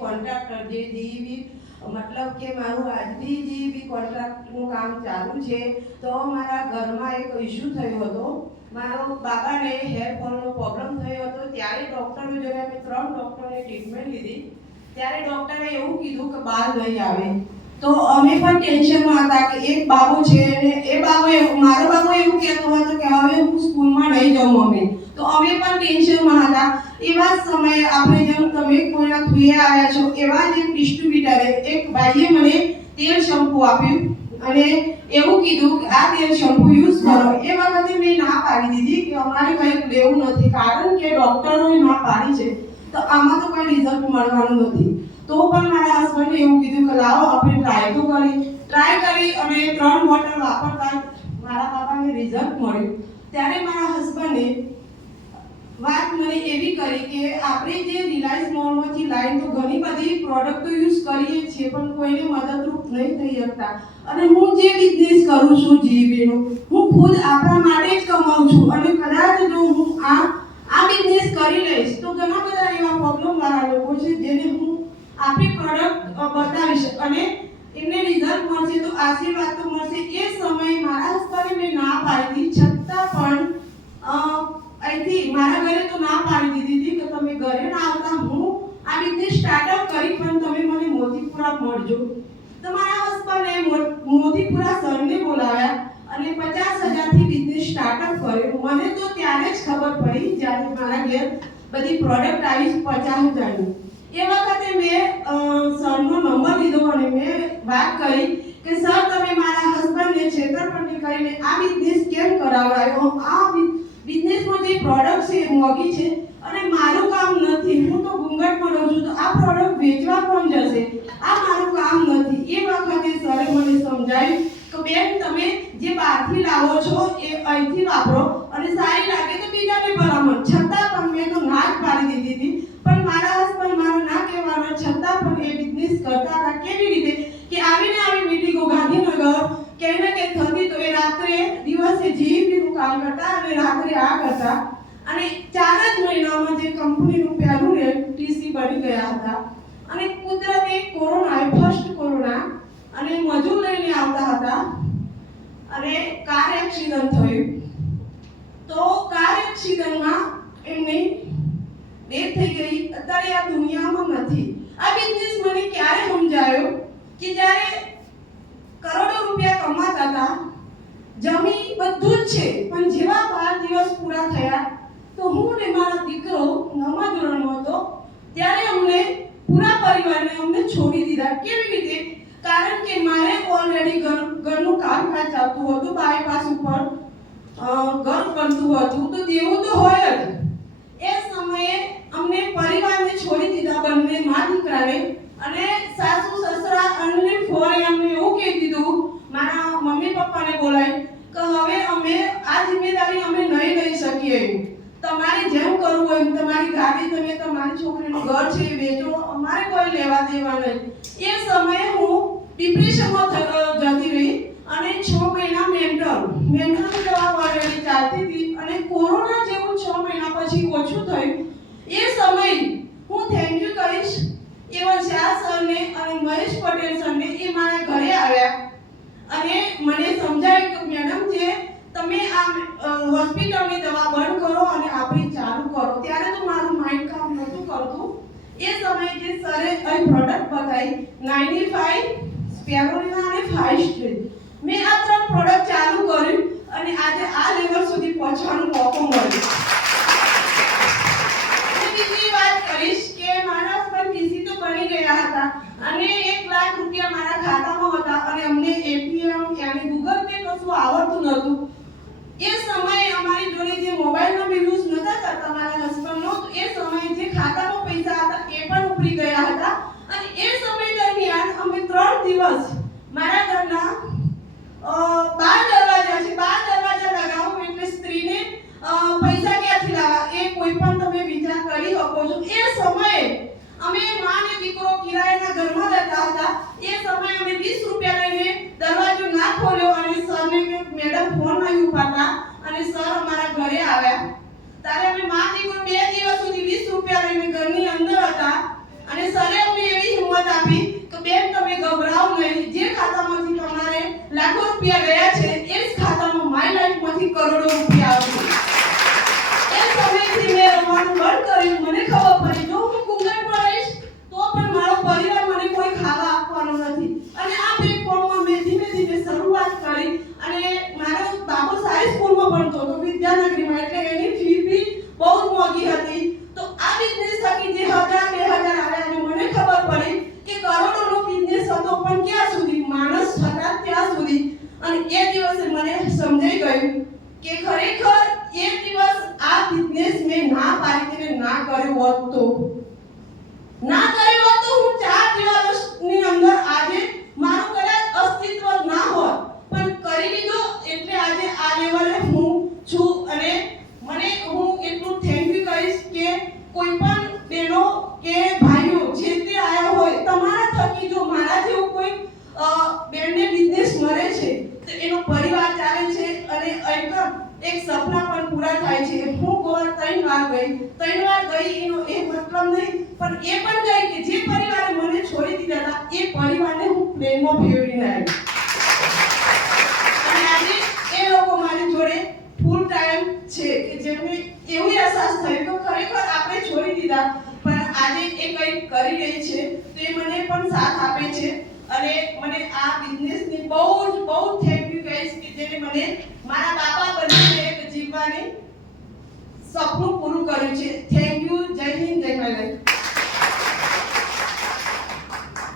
Contractor જે જીવી मतलब કે મારું આજની જે કોન્ટ્રાક્ટનું કામ ચાલુ છે તો મારા ઘરમાં એક ઇશ્યુ થયો હતો। મારો બાબાને હેર ફોલનો પ્રોબ્લેમ થયો હતો। ત્યારે ડૉક્ટરો જોડે અમે 3 ડૉક્ટરોને ટ્રીટમેન્ટ લીધી। ત્યારે ડૉક્ટરે એવું કીધું કે બાલ નહીં આવે। તો અમે પણ ટેન્શનમાં હતા કે એક બાબુ છે અને એ બાબુ મારો બાબુ એવું કહેતો હતો કે હવે હું સ્કૂલમાં નહીં જાઉં મમ્મી। તો અમે પણ ટેન્શનમાં હતા। એવા સમયે આપણે જેમ તમે કોઈના થ્રુએ આવ્યા છો એવા જ એક ડિસ્ટ્રીબ્યુટરે એક ભાઈએ મને તેલ શેમ્પૂ આપ્યું અને એવું કીધું કે આ તેલ શેમ્પૂ યુઝ કરો। એ વખતે મેં ના પાડી દીધી કે અમારે કંઈ લેવું નથી, કારણ કે ડૉક્ટરોએ ના પાડી છે તો આમાં તો કોઈ રિઝલ્ટ મળવાનું નથી। તો પણ મારા હસબન્ડે એવું કીધું કે લાવો આપણે ટ્રાય કરી અને 3 બોટલ વાપરતા મારા બાબાને રિઝલ્ટ મળ્યું। ત્યારે મારા હસબન્ડે વાત મને એવી કરી કે આપણે જે રિલાયન્સ મોલમાંથી લાઈન તો ઘણી બધી પ્રોડક્ટો યુઝ કરીએ છીએ પણ કોઈને મદદરૂપ નહીં થઈ શકતા। અને હું જે બિઝનેસ કરું છું જીવીનો, હું ખુદ આપણા માટે જ કમાઉં છું અને કદાચ જો હું આ બિઝનેસ કરી લઈશ તો ઘણા બધા એવા પ્રોબ્લેમ વાળા લોકો છે જેને હું આપણી પ્રોડક્ટ બતાવીશ અને એમને રિઝલ્ટ મળશે તો આશીર્વાદ તો મળશે। એ સમયે મારા હસબન્ડે મેં ના પાડી છતાં પણ અહીંથી મારા ઘરે તો ના પાડી દીધી હતી કે તમે ઘરે ના આવતા, હું આ બિઝનેસ સ્ટાર્ટઅપ કરી પણ તમે મને મોતીપુરા મળજો। તો મારા હસબન્ડે મોતીપુરા સરને બોલાવ્યા અને 50,000થી બિઝનેસ સ્ટાર્ટઅપ કર્યો। મને તો ત્યારે જ ખબર પડી જ્યારે મારા ઘેર બધી પ્રોડક્ટ આવી 50,000ની। એ વખતે મેં સરનો નંબર લીધો અને મેં વાત કરી કે સર તમે મારા હસબન્ડને છેતરપિંડી કરીને આ બિઝનેસ કેમ કરાવડાયો? આ બિઝનેસમાં જે પ્રોડક્ટ છે એ મોંઘી છે અને મારું કામ નથી, હું તો ઘૂંઘટમાં રહું છું, તો આ પ્રોડક્ટ વેચવા કોણ જશે? આ મારું કામ નથી। એ વખતે સરે મને સમજાવ્યું કે બેન તમે જે બહારથી લાવો છો એ અહીંથી વાપરો અને સારી લાગે તો બીજાને ભલામણ। છતાં પણ મેં તો ના જ પાડી દીધી હતી, પણ મારા હસબન્ડ મારા ના કહેવાના છતાં પણ એ બિઝનેસ કરતા હતા। કેવી રીતે કે આવીને આવી મીટિંગો ગાંધીનગર ક્યાંય ને ક્યાંય થતી તો એ રાત્રે દિવસે જીવીનું કામ કરતા અને રાત્રે આ કરતા અને 4 જ મહિનામાં જે કંપનીનું પહેલું ટીસી બની ગયા હતા। અને કુદરતી કોરોના ફર્સ્ટ કોરોના અને મજૂર લઈને આવતા હતા અને કાર એક્સિડન્ટ થયું। તો કાર એક્સિડન્ટમાં એમની ડેથ થઈ ગઈ। અત્યારે આ દુનિયામાં નથી। આ બિઝનેસ મને ક્યારે સમજાયો કે જ્યારે કરોડો રૂપિયા કમાતા હતા, જમી બધું જ છે, પણ જેવા 12 દિવસ પૂરા થયા તો હું ને મારો દીકરો 9મા ધોરણમાં હતો ત્યારે અમને પૂરા પરિવારને અમને છોડી દીધા। કેવી રીતે? કારણ કે મારે ઓલરેડી ઘરનું કામકાજ ચાલતું હતું, બાયપાસ ઉપર ઘર બનતું હતું તો દેવું તો હોય જ। એ સમયે અમને પરિવારને છોડી દીધા, બંને મા દીકરાને। અને સાસુ સસરા અને ફોરે અમને એવું કહી દીધું, મારા મમ્મી પપ્પાને બોલાવી કે હવે અમે આ જિમ્મેદારી અમે નહીં લઈ શકીએ, તમારે જેમ કરવું હોય તમારી ગાડી તમે તમારી છોકરીનું ઘર છે એ વેચો, અમારે કોઈ લેવા દેવા નહીં। એ સમયે હું ડિપ્રેશનમાં જતી રહી અને 6 મહિના મેન્ટલ દવા ઓલરેડી ચાલતી હતી અને કોરોના જેવું 6 મહિના પછી ઓછું થયું। એ સમયે હું થેન્ક યુ કહીશ એવા શાહ સરને અને મહેશ પટેલ સરને। એ મારા ઘરે આવ્યા અને મને સમજાવ્યું કે મેડમ જે તમે આ હોસ્પિટલની દવા બંધ કરો અને આપણી ચાલુ કરો। ત્યારે તો મારું માઇન્ડ કામ નહોતું કરતું। એ સમયે જે સરે અહીં પ્રોડક્ટ બતાવી 95 સ્પેરુલિના અને 5 સ્ટ્રીટ, મેં આ 3 પ્રોડક્ટ ચાલુ કર્યું અને આજે આ લેવલ સુધી પહોંચવાનો મોકો મળ્યો। બીજી વાત કરીશ કે મારા હસબન્ડ ટીસી તો બની ગયા હતા અને 1 લાખ રૂપિયા મારા ખાતામાં હતા અને અમને એટીએમ યાની ગૂગલ પે કશું આવડતું નહોતું। એ સમયે અમારી જોડે જે મોબાઈલનો બી યુઝ નહોતા કરતા મારા હસબન્ડનો, તો એ સમયે જે ખાતામાં પૈસા હતા એ પણ ઉપડી ગયા હતા। અને એ સમય દરમિયાન અમે 3 દિવસ મારા ઘરના 12 દરવાજા છે, 12 દરવાજા લગાવો એટલે સ્ત્રીને પૈસા ક્યાંથી લાવવા એ કોઈ પણ તમે વિચાર કરી શકો છો। એ સમયે અમે માં અને દીકરો કિરાયાના ઘરમાં રહેતા હતા। એ સમયે અમે 20 રૂપિયા લઈને દરવાજો ના ખોલ્યો અને સરને કે મેડમ ફોન નહીં ઉપાડતા અને સર અમારા ઘરે આવ્યા। ત્યારે અમે માં દીકરો 2 દિવસ સુધી 20 રૂપિયા લઈને ઘરની અંદર હતા અને સરે અમને હિંમત આપી કે બેન તમે ગભરાઓ નહીં, જે ખાતામાંથી તમારે લાખો રૂપિયા ગયા છે એ જ ખાતામાં માય લાઈફમાંથી કરોડો રૂપિયા આવશે। એ સમયથી મેં રમવાનું બંધ કર્યું। મને ખબર પડી જો હું કુંગળમાં રહીશ તો પણ મારો પરિવાર મને કોઈ ખાવા આપવાનો નથી, અને આ પ્લેટફોર્મમાં મેં ધીમે ધીમે શરૂઆત કરી। અને મારો બાબો સારી સ્કૂલમાં ભણતો હતો, વિદ્યાનગરીમાં, એટલે એની ફી બી બહુ જ મોંઘી હતી। તો આ બિઝનેસ થકી જે 1000-2000 આવ્યા અને મને ખબર પડી કે કરોડોનો બિઝનેસ હતો પણ ક્યાં સુધી, માણસ હતા ત્યાં સુધી। અને એ દિવસે મને સમજાઈ ગયું કે ખરેખર એ દિવસ આ બિઝનેસ મેં ના પાડી કે ના કર્યો હોત તો હું 4 દિવસની અંદર આજે મારું કદાચ અસ્તિત્વ ના હોત, પણ કરી લીધો એટલે આજે આ લેવલે હું છું। અને મને હું એટલું થેન્ક યુ કહીશ કે કોઈ પણ બહેનો કે ભાઈઓ જે તે આયા હોય, તમારા થકી જો મારા જેવું કોઈ બેનને બિઝનેસ મળે છે તો એનો પરિવાર ચાલે છે અને એક સપના પણ પૂરા થાય છે। હું ગોવા 3 વાર ગઈ એનો એ મતલબ નહીં, પણ એ પણ ગઈ કે જે પરિવારે મને છોડી દીધા હતા એ પરિવારને હું પ્રેમમાં ફેરવીને આવી। અને આજે એ લોકો મારી જોડે ફૂલ ટાઈમ છે કે જેમને એવી અહેસાસ થયો કે ખરેખર આપણે છોડી દીધા પણ આજે એ કંઈક કરી રહી છે, તો એ મને પણ સાથ આપે છે। અને મને આ બિઝનેસની બહુ થેન્ક યુ કહીશ કે જેને મને મારા બાપા બનીને એક જીવવાની સપનું પૂરું કર્યું છે। Thank you. જય હિન્દ, જય માય લાઈફ।